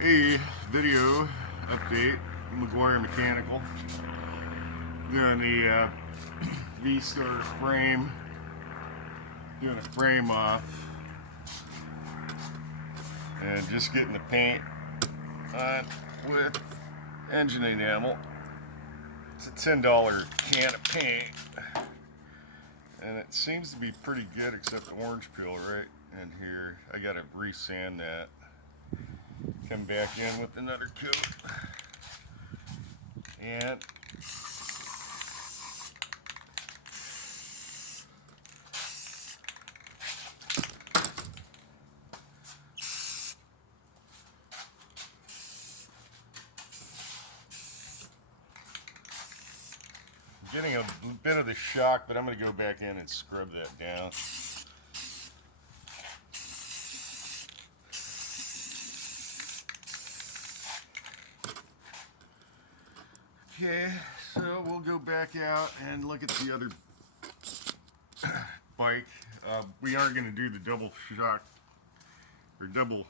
Hey, video update, McGuire Mechanical. Doing the V-Star frame, doing a frame off, and just getting the paint on with engine enamel. It's a $10 can of paint, and it seems to be pretty good except the orange peel right in here. I gotta resand that. Come back in with another coat, and I'm getting a bit of the shock, but I'm going to go back in and scrub that down. Okay, so we'll go back out and look at the other bike. We aren't going to do the double shock or double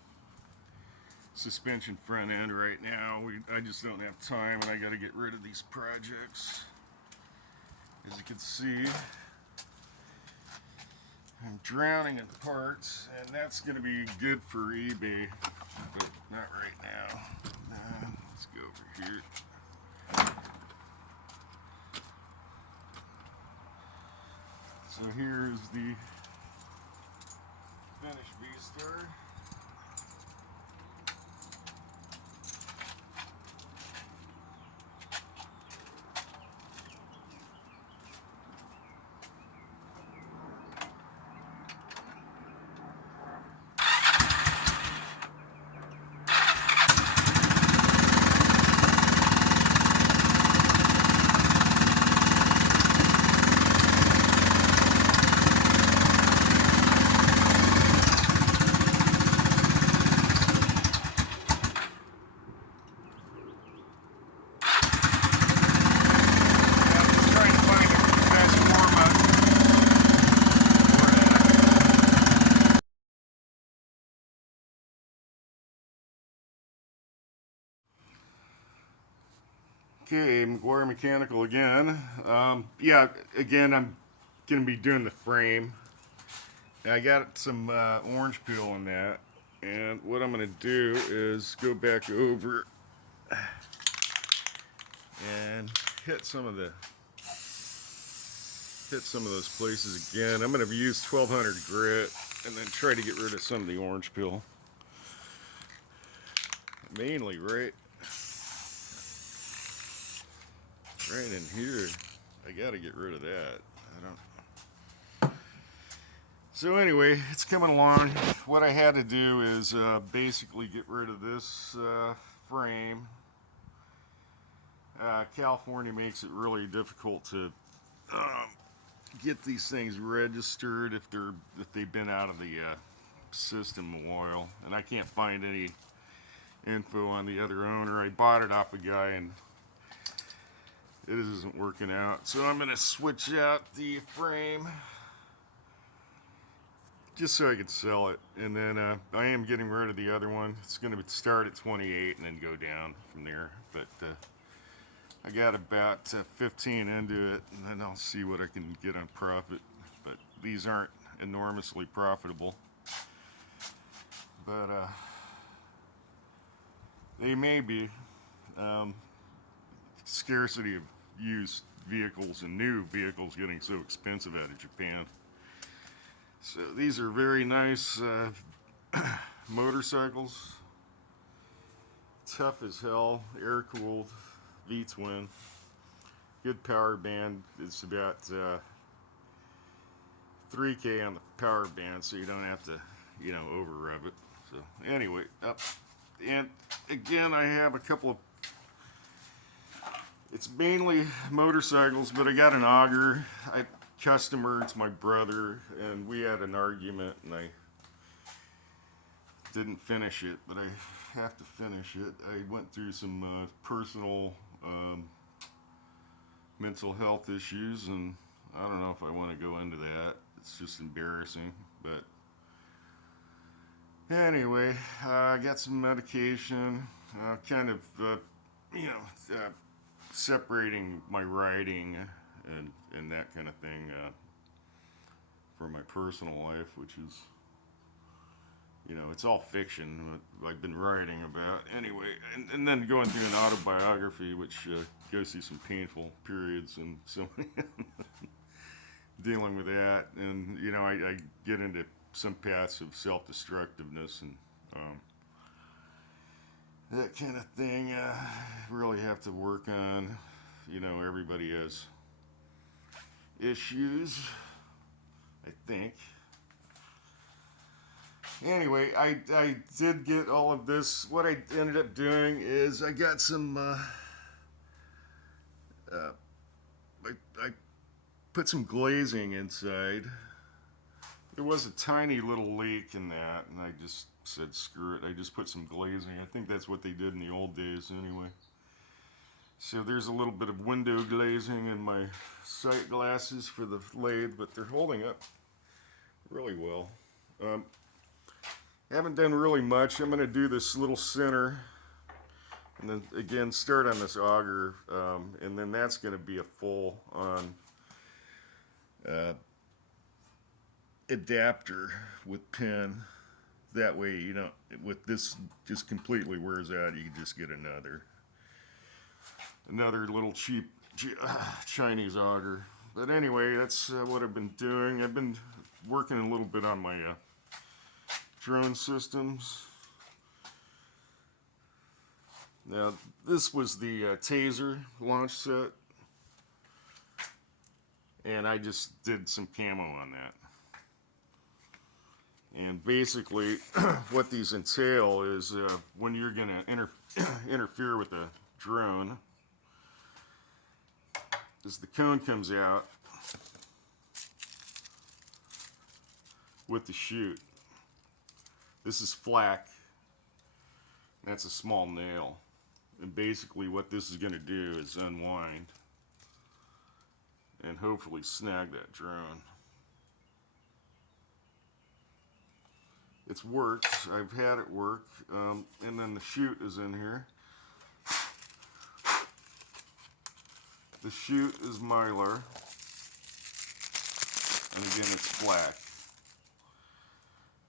suspension front end right now. I just don't have time, and I got to get rid of these projects. As you can see, I'm drowning in parts, and that's going to be good for eBay, but not right now. Let's go over here. So here's the finished V-Star. Okay, McGuire Mechanical again. Yeah, again, I'm going to be doing the frame. I got some orange peel on that, and what I'm going to do is go back over and hit some of those places again. I'm going to use 1200 grit and then try to get rid of some of the orange peel. Mainly right in here. I got to get rid of that. So anyway, it's coming along. What I had to do is basically get rid of this frame. California makes it really difficult to get these things registered if they've been out of the system a while, and I can't find any info on the other owner. I bought it off a guy, and it isn't working out. So I'm going to switch out the frame just so I could sell it, and then I am getting rid of the other one. It's going to start at 28 and then go down from there, but I got about 15 into it, and then I'll see what I can get on profit. But these aren't enormously profitable, but they may be. Scarcity of used vehicles and new vehicles getting so expensive out of Japan. So these are very nice motorcycles. Tough as hell, air cooled, V-twin. Good power band. It's about 3K on the power band, so you don't have to, over rev it. So anyway, up. And again, I have a couple of, it's mainly motorcycles, but I got an auger. Customer, it's my brother, and we had an argument, and I didn't finish it, but I have to finish it. I went through some personal mental health issues, and I don't know if I want to go into that. It's just embarrassing, but Anyway, I got some medication, kind of, you know, separating my writing and that kind of thing for my personal life, which is, you know, it's all fiction what I've been writing about. Anyway, and then going through an autobiography, which goes through some painful periods, and so dealing with that. And, you know, I get into some paths of self-destructiveness and that kind of thing. Really have to work on. You know, everybody has issues, I think. Anyway, I did get all of this. What I ended up doing is I got some, I put some glazing inside. There was a tiny little leak in that, and I just said, screw it. I just put some glazing. I think that's what they did in the old days anyway. So there's a little bit of window glazing in my sight glasses for the lathe, but they're holding up really well. Haven't done really much. I'm going to do this little center, and then again start on this auger, and then that's going to be a full on adapter with pin. That way, you know, with this just completely wears out, you can just get another little cheap Chinese auger. But anyway, that's what I've been doing. I've been working a little bit on my drone systems. Now, this was the Taser launch set, and I just did some camo on that. And basically, what these entail is when you're going to interfere with a drone, as the cone comes out with the chute. This is flak. That's a small nail. And basically what this is going to do is unwind and hopefully snag that drone. It's worked. I've had it work. And then the chute is in here. The chute is mylar. And again, it's flak.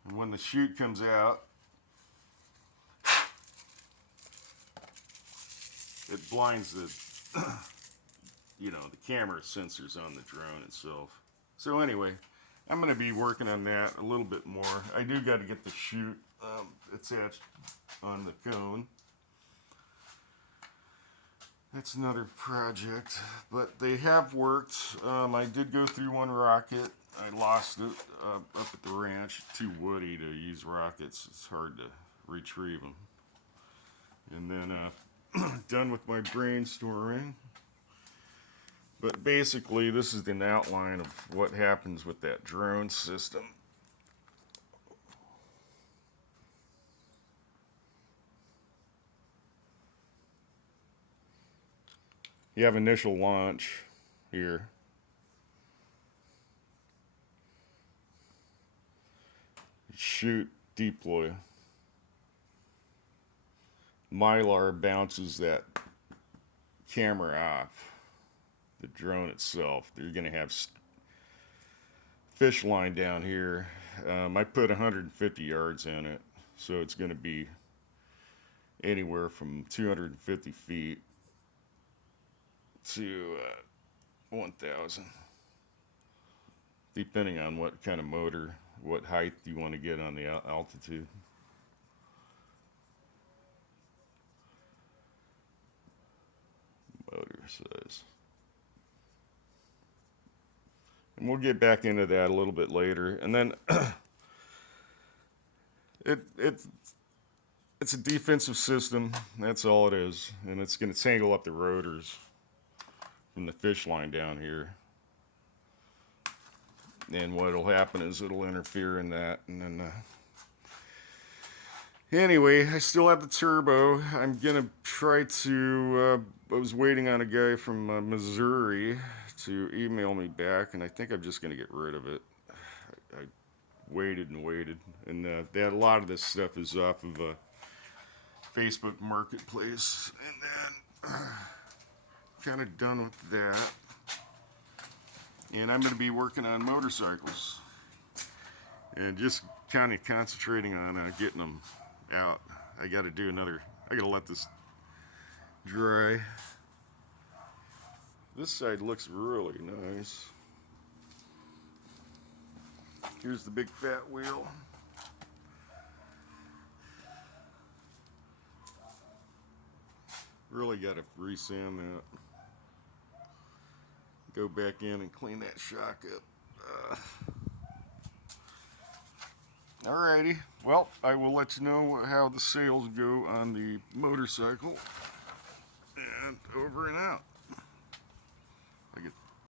And when the chute comes out, it blinds the, you know, the camera sensors on the drone itself. So anyway, I'm going to be working on that a little bit more. I do got to get the chute attached on the cone. That's another project, but they have worked. I did go through one rocket. I lost it up at the ranch. Too woody to use rockets. It's hard to retrieve them. And then done with my brainstorming. But basically, this is an outline of what happens with that drone system. You have initial launch here. Shoot, deploy. Mylar bounces that camera off the drone itself. You're going to have fish line down here. I put 150 yards in it, so it's going to be anywhere from 250 feet to 1,000, depending on what kind of motor, what height you want to get on the altitude. Motor size. And we'll get back into that a little bit later. And then it's a defensive system. That's all it is. And it's going to tangle up the rotors from the fish line down here. And what'll happen is it'll interfere in that. And then anyway, I still have the turbo. I'm going to try to, I was waiting on a guy from Missouri to email me back, and I think I'm just going to get rid of it. I waited and waited. And that a lot of this stuff is off of Facebook Marketplace. And then kind of done with that. And I'm going to be working on motorcycles. And just kind of concentrating on getting them out. I got to let this dry. This side looks really nice. Here's the big fat wheel. Really got to resand that. Go back in and clean that shock up. Alrighty, well, I will let you know how the sales go on the motorcycle. And over and out.